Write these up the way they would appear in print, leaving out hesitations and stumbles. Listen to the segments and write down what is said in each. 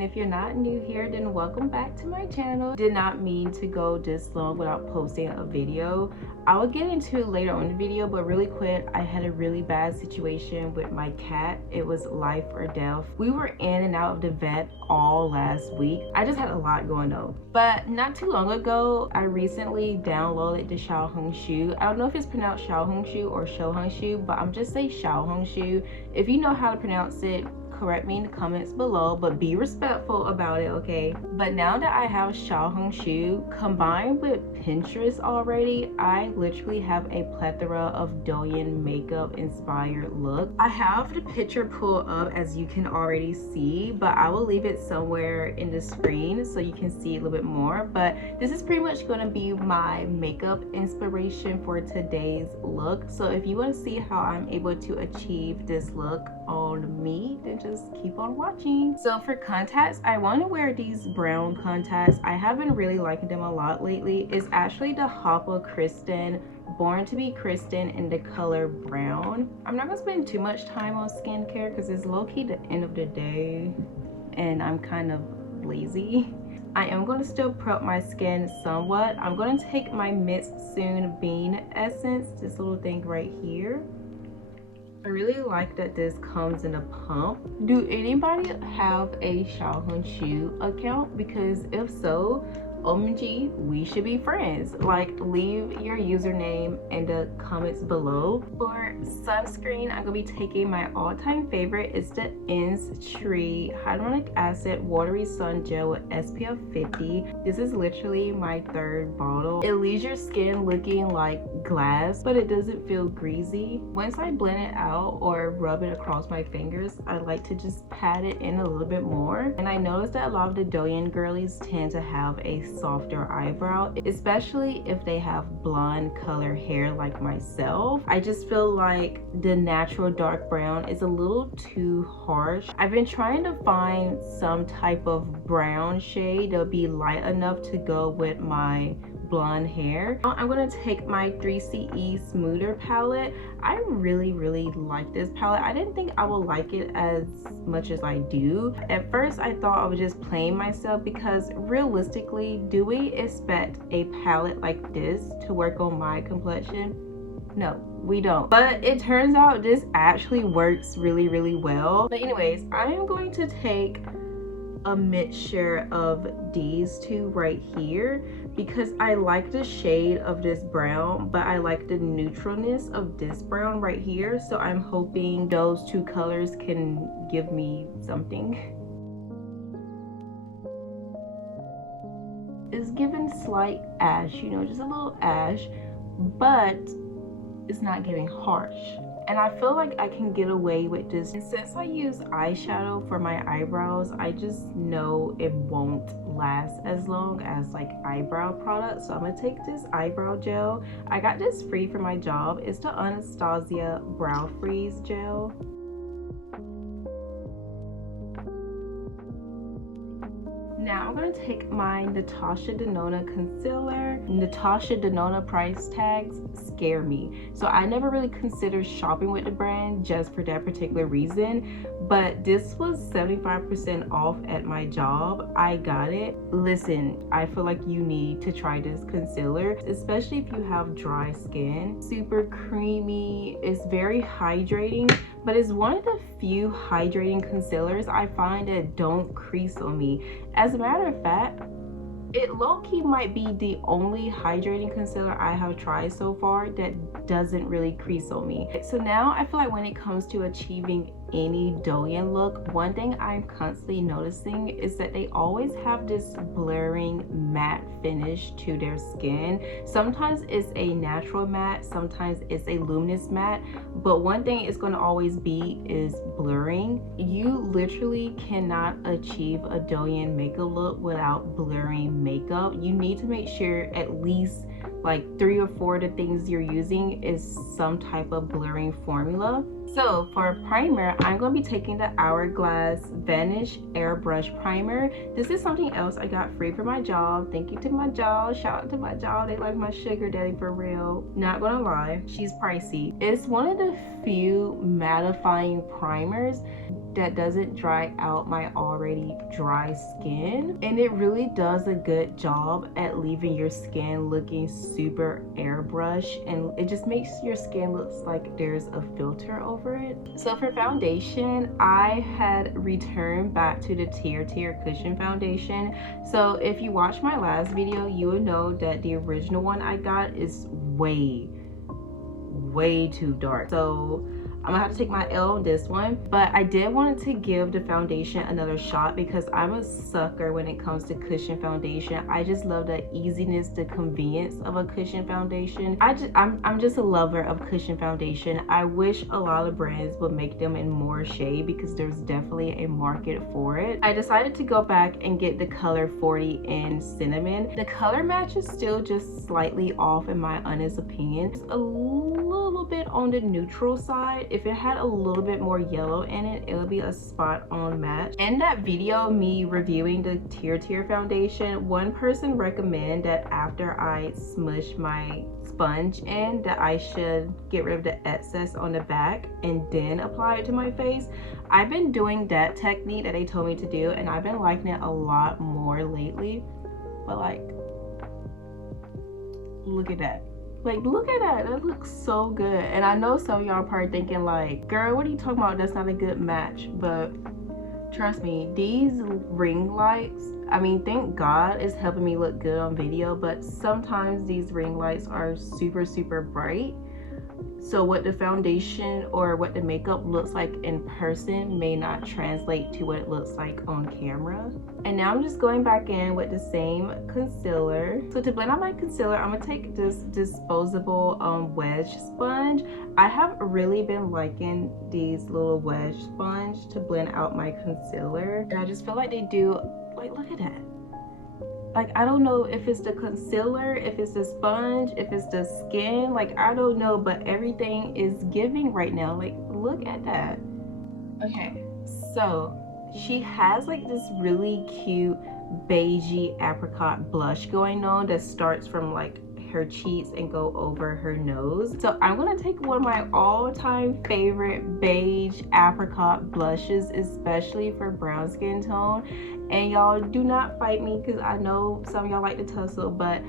and if you're not new here, then welcome back to my channel. Did not mean to go this long without posting a video. I will get into it later on in the video, but really quick, I had a really bad situation with my cat. It was life or death. We were in and out of the vet all last week. I just had a lot going on. But not too long ago, I recently downloaded the Xiaohongshu. I don't know if it's pronounced Xiaohongshu or Xiaohongshu, but I'm just saying Xiaohongshu. If you know how to pronounce it, correct me in the comments below, but be respectful about it, okay? But now that I have Xiaohongshu combined with Pinterest already, I literally have a plethora of Douyin makeup inspired look. I have the picture pulled up as you can already see, but I will leave it somewhere in the screen so you can see a little bit more. But this is pretty much going to be my makeup inspiration for today's look. So if you want to see how I'm able to achieve this look on me, then just keep on watching. So for contacts, I want to wear these brown contacts. I have been really liking them a lot lately. It's actually the Hoppa Kristen Born to be Kristen in the color brown. I'm not gonna spend too much time on skincare because it's low-key the end of the day and I'm kind of lazy. I am going to still prep my skin somewhat. I'm going to take my Mixsoon Bean Essence, this little thing right here. I really like that this comes in a pump. Do anybody have a Xiaohongshu account? Because if so, OMG, we should be friends. Like, leave your username in the comments below. For sunscreen, I'm gonna be taking my all-time favorite. It's the ISNTREE Hyaluronic Acid Watery Sun Gel with SPF 50. This is literally my third bottle. It leaves your skin looking like glass, but it doesn't feel greasy. Once I blend it out or rub it across my fingers, I like to just pat it in a little bit more. And I noticed that a lot of the Douyin girlies tend to have a softer eyebrow, especially if they have blonde color hair like myself. I just feel like the natural dark brown is a little too harsh. I've been trying to find some type of brown shade that'll be light enough to go with my blonde hair. I'm gonna take my 3CE Smoother palette. I really like this palette. I didn't think I would like it as much as I do. At first I thought I was just playing myself because realistically, do we expect a palette like this to work on my complexion? No, we don't. But it turns out this actually works really well. But anyways, I am going to take a mixture of these two right here because I like the shade of this brown, but I like the neutralness of this brown right here. So I'm hoping those two colors can give me something. It's giving slight ash, you know, just a little ash, but it's not giving harsh. And I feel like I can get away with this. And since I use eyeshadow for my eyebrows, I just know it won't last as long as like eyebrow products. So I'm gonna take this eyebrow gel. I got this free for my job. It's the Anastasia Brow Freeze Gel. Now I'm going to take my Natasha Denona concealer. Natasha Denona price tags scare me. So I never really considered shopping with the brand just for that particular reason. But this was 75% off at my job. I got it. Listen, I feel like you need to try this concealer, especially if you have dry skin. Super creamy. It's very hydrating, but it's one of the few hydrating concealers I find that don't crease on me. As a matter of fact, it low-key might be the only hydrating concealer I have tried so far that doesn't really crease on me. So now I feel like when it comes to achieving any Douyin look, one thing I'm constantly noticing is that they always have this blurring matte finish to their skin. Sometimes it's a natural matte, sometimes it's a luminous matte, but one thing it's going to always be is blurring. You literally cannot achieve a Douyin makeup look without blurring makeup. You need to make sure at least like 3 or 4 of the things you're using is some type of blurring formula. So for primer, I'm going to be taking the Hourglass Vanish Airbrush Primer. This is something else I got free for my job. Thank you to my job. Shout out to my job. They like my sugar daddy for real. Not gonna lie, she's pricey. It's one of the few mattifying primers that doesn't dry out my already dry skin, and it really does a good job at leaving your skin looking super airbrush, and it just makes your skin look like there's a filter over it. So for foundation, I had returned back to the TirTir cushion foundation. So if you watched my last video, you would know that the original one I got is way too dark. So I'm gonna have to take my L on this one, but I did want to give the foundation another shot because I'm a sucker when it comes to cushion foundation. I just love the easiness, the convenience of a cushion foundation. I'm just a lover of cushion foundation. I wish a lot of brands would make them in more shade because there's definitely a market for it. I decided to go back and get the color 40 in cinnamon. The color match is still just slightly off in my honest opinion. It's a little bit on the neutral side. If it had a little bit more yellow in it, it would be a spot on match. In that video, me reviewing the TirTir foundation, one person recommended that after I smush my sponge in, that I should get rid of the excess on the back and then apply it to my face. I've been doing that technique that they told me to do, and I've been liking it a lot more lately. But like, look at that. Like, look at that. That looks so good. And I know some of y'all are probably thinking like, girl, what are you talking about? That's not a good match. But trust me, these ring lights, I mean, thank God it's helping me look good on video, but sometimes these ring lights are super bright. So what the foundation or what the makeup looks like in person may not translate to what it looks like on camera. And now I'm just going back in with the same concealer. So to blend out my concealer, I'm gonna take this disposable wedge sponge. I have really been liking these little wedge sponge to blend out my concealer. And I just feel like they do, like, look at that. Like, I don't know if it's the concealer, if it's the sponge, if it's the skin, like, I don't know, but everything is giving right now. Like, look at that. Okay, so she has like this really cute beigey apricot blush going on that starts from like her cheeks and go over her nose. So I'm gonna take one of my all-time favorite beige apricot blushes, especially for brown skin tone. And y'all do not fight me because I know some of y'all like to tussle, but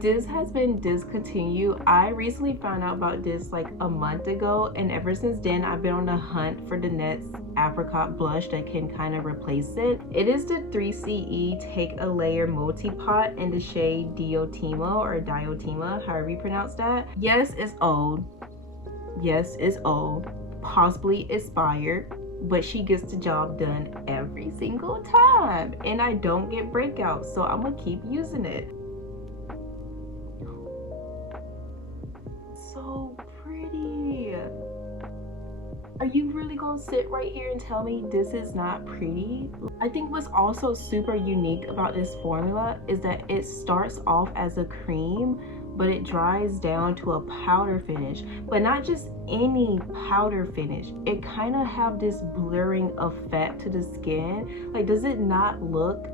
this has been discontinued. I recently found out about this like a month ago, and ever since then I've been on the hunt for the next apricot blush that can kind of replace it. It is the 3CE Take a Layer Multi-Pot in the shade Diotima or Diotima, however you pronounce that. Yes, it's old. Yes, it's old. Possibly expired, but she gets the job done every single time, and I don't get breakouts, so I'm gonna keep using it. So pretty. Are you really gonna sit right here and tell me this is not pretty? I think what's also super unique about this formula is that it starts off as a cream, but it dries down to a powder finish, but not just any powder finish. It kind of have this blurring effect to the skin. Like, does it not look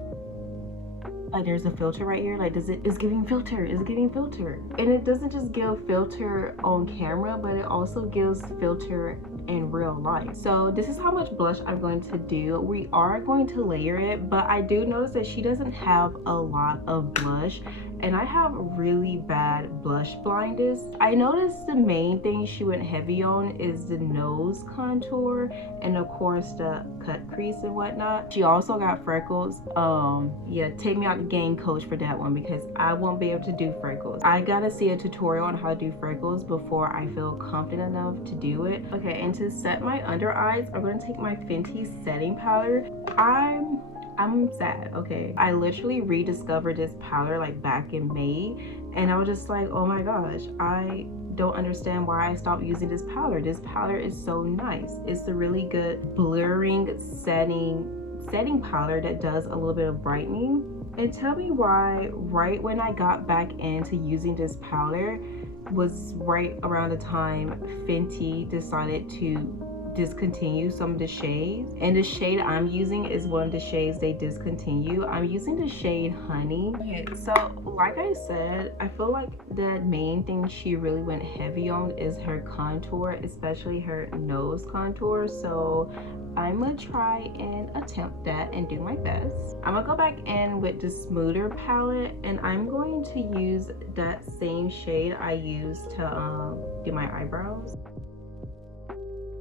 like there's a filter right here? Like, it's giving filter, it's giving filter. And it doesn't just give filter on camera, but it also gives filter in real life. So this is how much blush I'm going to do. We are going to layer it, but I do notice that she doesn't have a lot of blush, and I have really bad blush blindness. I noticed the main thing she went heavy on is the nose contour and of course the cut crease and whatnot. She also got freckles. Yeah, take me out the game, coach, for that one, because I won't be able to do freckles. I gotta see a tutorial on how to do freckles before I feel confident enough to do it. Okay, and to set my under eyes, I'm gonna take my Fenty setting powder. I'm sad, okay? I literally rediscovered this powder like back in May, and I was just like, oh my gosh, I don't understand why I stopped using this powder. This powder is so nice. It's a really good blurring setting powder that does a little bit of brightening. And tell me why right when I got back into using this powder was right around the time Fenty decided to discontinue some of the shades, and the shade I'm using is one of the shades they discontinue. I'm using the shade Honey. Okay, so like I said, I feel like the main thing she really went heavy on is her contour, especially her nose contour. So I'm gonna try and attempt that and do my best. I'm gonna go back in with the smoother palette, and I'm going to use that same shade I used to do my eyebrows.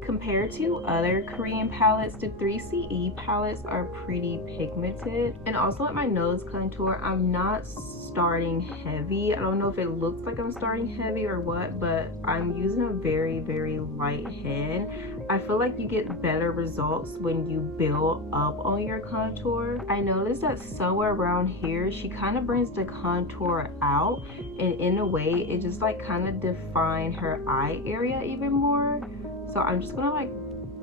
Compared to other Korean palettes, the 3CE palettes are pretty pigmented. And also with my nose contour, I'm not starting heavy. I don't know if it looks like I'm starting heavy or what, but I'm using a very, very light hand. I feel like you get better results when you build up on your contour. I noticed that somewhere around here, she kind of brings the contour out, and in a way, it just like kind of define her eye area even more. So I'm just gonna like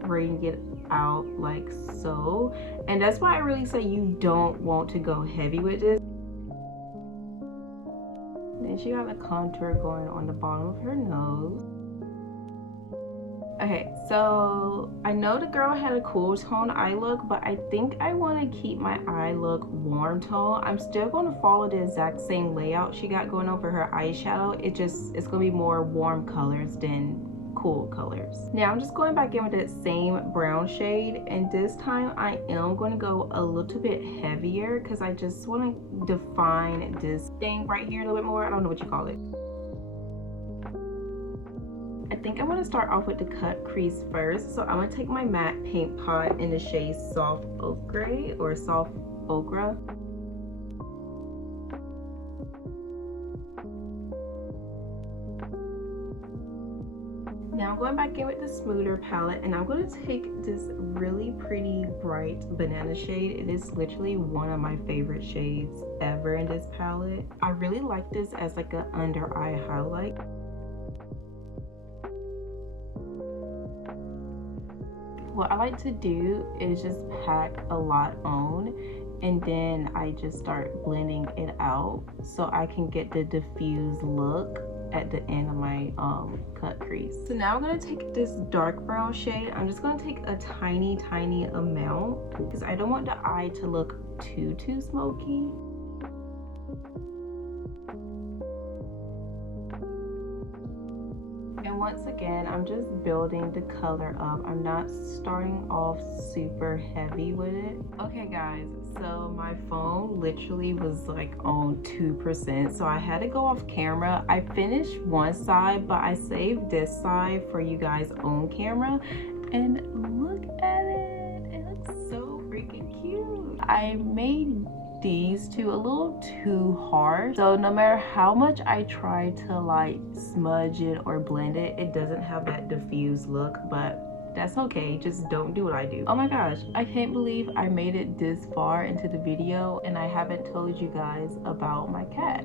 bring it out like so. And that's why I really say you don't want to go heavy with this. Then she got the contour going on the bottom of her nose. Okay, so I know the girl had a cool tone eye look, but I think I want to keep my eye look warm tone. I'm still going to follow the exact same layout she got going on for her eyeshadow. It's gonna be more warm colors than cool colors. Now I'm just going back in with that same brown shade, and this time I am going to go a little bit heavier because I just want to define this thing right here a little bit more. I don't know what you call it. I think I'm going to start off with the cut crease first. So I'm going to take my matte paint pot in the shade Soft Ochre or Soft Ochre. Now I'm going back in with the smoother palette, and I'm going to take this really pretty bright banana shade. It is literally one of my favorite shades ever in this palette. I really like this as like an under eye highlight. What I like to do is just pack a lot on, and then I just start blending it out so I can get the diffused look at the end of my cut crease. So now I'm going to take this dark brown shade. I'm just going to take a tiny amount because I don't want the eye to look too smoky. And once again, I'm just building the color up. I'm not starting off super heavy with it. Okay guys, so my phone literally was like on 2%, so I had to go off camera. I finished one side, but I saved this side for you guys on camera, and look at it. It looks so freaking cute. I made these two a little too hard, so no matter how much I try to like smudge it or blend it, it doesn't have that diffused look, but that's okay. Just don't do what I do. Oh my gosh, I can't believe I made it this far into the video and I haven't told you guys about my cat.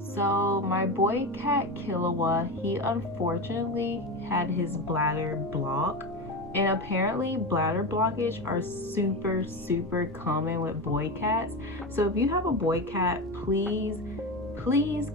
So my boy cat Killua, he unfortunately had his bladder blocked. And apparently bladder blockage are super common with boy cats. So if you have a boy cat, please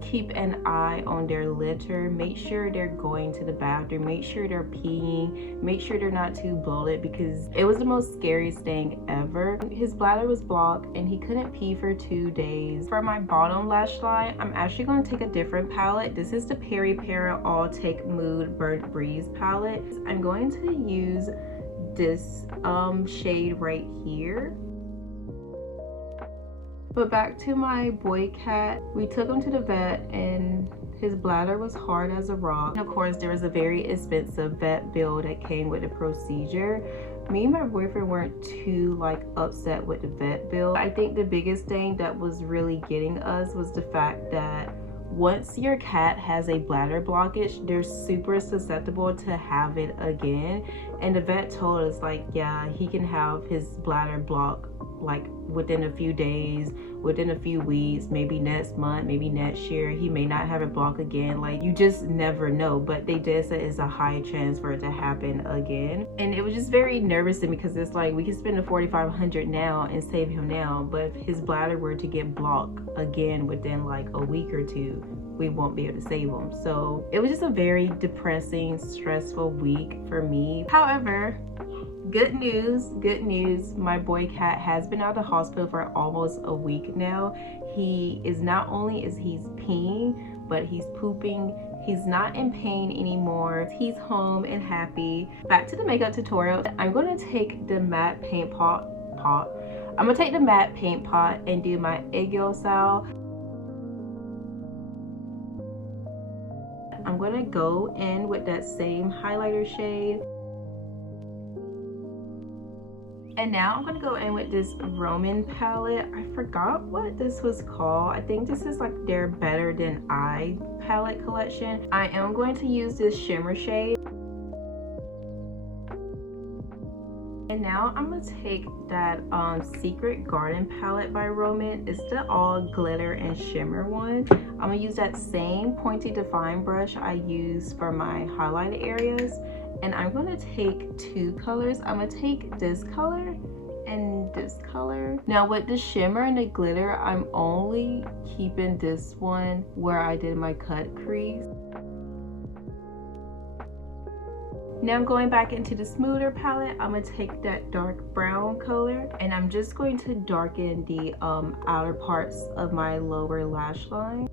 keep an eye on their litter. Make sure they're going to the bathroom, make sure they're peeing, make sure they're not too bloated, because it was the most scariest thing ever. His bladder was blocked and he couldn't pee for 2 days. For my bottom lash line, I'm actually going to take a different palette. This is the Peri Para All Take Mood Burnt Breeze palette. I'm going to use this shade right here. But back to my boy cat, we took him to the vet and his bladder was hard as a rock. And of course, there was a very expensive vet bill that came with the procedure. Me and my boyfriend weren't too like upset with the vet bill. I think the biggest thing that was really getting us was the fact that once your cat has a bladder blockage, they're super susceptible to have it again. And the vet told us like, yeah, he can have his bladder block like within a few days, within a few weeks, maybe next month, maybe next year. He may not have it blocked again. Like, you just never know. But they did say it's a high chance for it to happen again. And it was just very nervous to me because it's like, we can spend the $4,500 now and save him now, but if his bladder were to get blocked again within like a week or two, we won't be able to save him. So it was just a very depressing, stressful week for me. However, good news, my boy cat has been out of the hospital for almost a week now. He is not only is he's peeing, but he's pooping, He's not in pain anymore. He's home and happy. Back to the makeup tutorial. I'm going to take the matte paint pot. I'm going to take the matte paint pot and do my YesStyle. I'm going to go in with that same highlighter shade. And now I'm going to go in with this Roman palette. I forgot what this was called. I think this is like their Better Than I palette collection. I am going to use this shimmer shade. And now I'm going to take that Secret Garden palette by Roman. It's the all glitter and shimmer one. I'm going to use that same pointy define brush I use for my highlighted areas. And I'm going to take two colors. I'm going to take this color and this color. Now with the shimmer and the glitter, I'm only keeping this one where I did my cut crease. Now I'm going back into the smoother palette. I'm going to take that dark brown color and I'm just going to darken the outer parts of my lower lash line.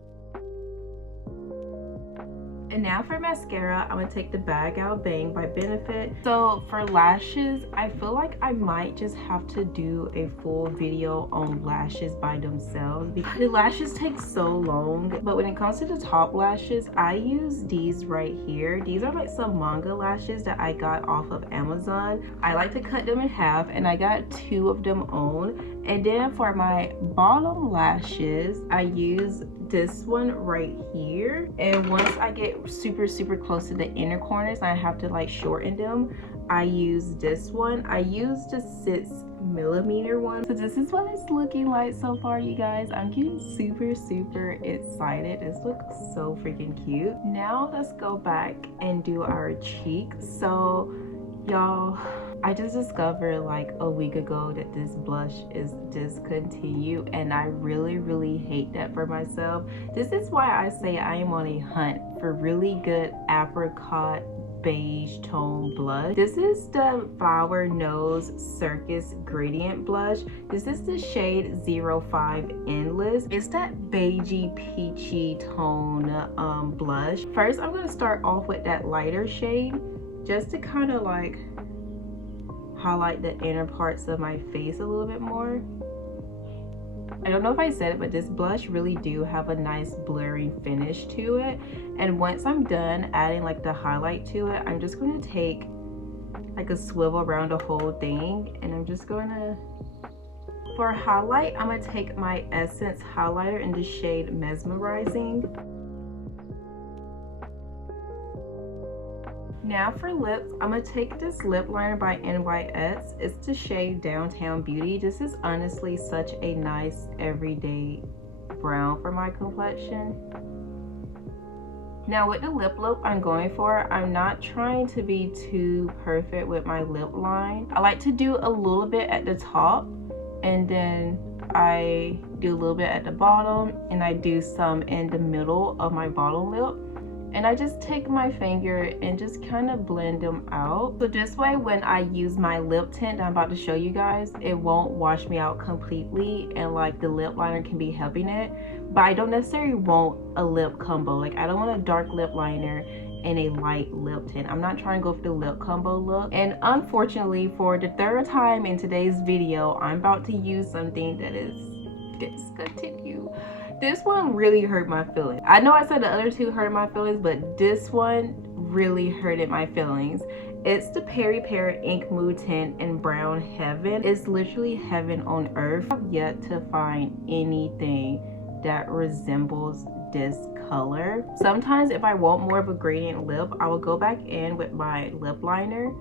And now for mascara, I'm going to take the BADgal Bang by Benefit. So for lashes, I feel like I might just have to do a full video on lashes by themselves because the lashes take so long. But when it comes to the top lashes, I use these right here. These are like some manga lashes that I got off of Amazon. I like to cut them in half and I got 2 of them on. And then for my bottom lashes, I use this one right here, and once I get super close to the inner corners, I have to like shorten them. I use this one. I use the 6mm one. So this is what it's looking like so far, you guys. I'm getting super excited. This looks so freaking cute. Now let's go back and do our cheek. So y'all, I just discovered like a week ago that this blush is discontinued and I really hate that for myself. This is why I say I am on a hunt for really good apricot beige tone blush. This is the Flower Nose Circus Gradient Blush. This is the shade 05 Endless. It's that beigey peachy tone blush. First I'm going to start off with that lighter shade just to kind of like highlight the inner parts of my face a little bit more. I don't know if I said it, but this blush really do have a nice blurring finish to it. And once I'm done adding like the highlight to it, I'm just going to take like a swivel around the whole thing and I'm just going to, for highlight, I'm going to take my Essence highlighter in the shade Mesmerizing. Now for lips, I'm going to take this lip liner by NYS. It's the shade Downtown Beauty. This is honestly such a nice everyday brown for my complexion. Now with the lip look I'm going for, I'm not trying to be too perfect with my lip line. I like to do a little bit at the top and then I do a little bit at the bottom and I do some in the middle of my bottom lip. And I just take my finger and just kind of blend them out. So this way when I use my lip tint that I'm about to show you guys, it won't wash me out completely and like the lip liner can be helping it. But I don't necessarily want a lip combo. Like I don't want a dark lip liner and a light lip tint. I'm not trying to go for the lip combo look. And unfortunately for the 3rd time in today's video, I'm about to use something that is discontinued. This one really hurt my feelings. I know I said the other 2 hurt my feelings, but this one really hurted my feelings. It's the Peri Peri Ink Mood Tint in Brown Heaven. It's literally heaven on earth. I've yet to find anything that resembles this color. Sometimes if I want more of a gradient lip, I will go back in with my lip liner.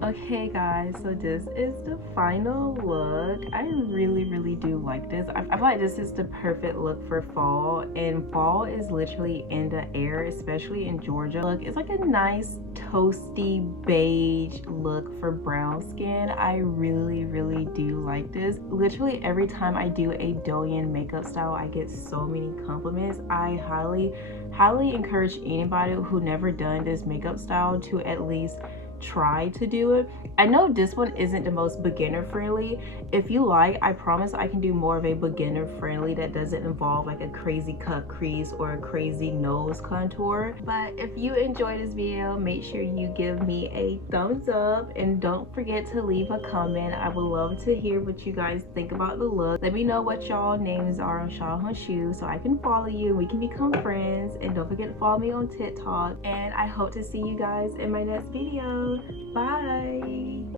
Okay guys, so this is the final look. I really do like this. I feel like this is the perfect look for fall, and fall is literally in the air, especially in Georgia. Look, it's like a nice toasty beige look for brown skin. I really do like this. Literally every time I do a Douyin makeup style, I get so many compliments. I highly encourage anybody who never done this makeup style to at least try to do it. I know this one isn't the most beginner friendly. If you like, I promise I can do more of a beginner friendly that doesn't involve like a crazy cut crease or a crazy nose contour. But if you enjoyed this video, make sure you give me a thumbs up and don't forget to leave a comment. I would love to hear what you guys think about the look. Let me know what y'all names are on Xiaohongshu so I can follow you, we can become friends, and don't forget to follow me on TikTok. And I hope to see you guys in my next video. Bye.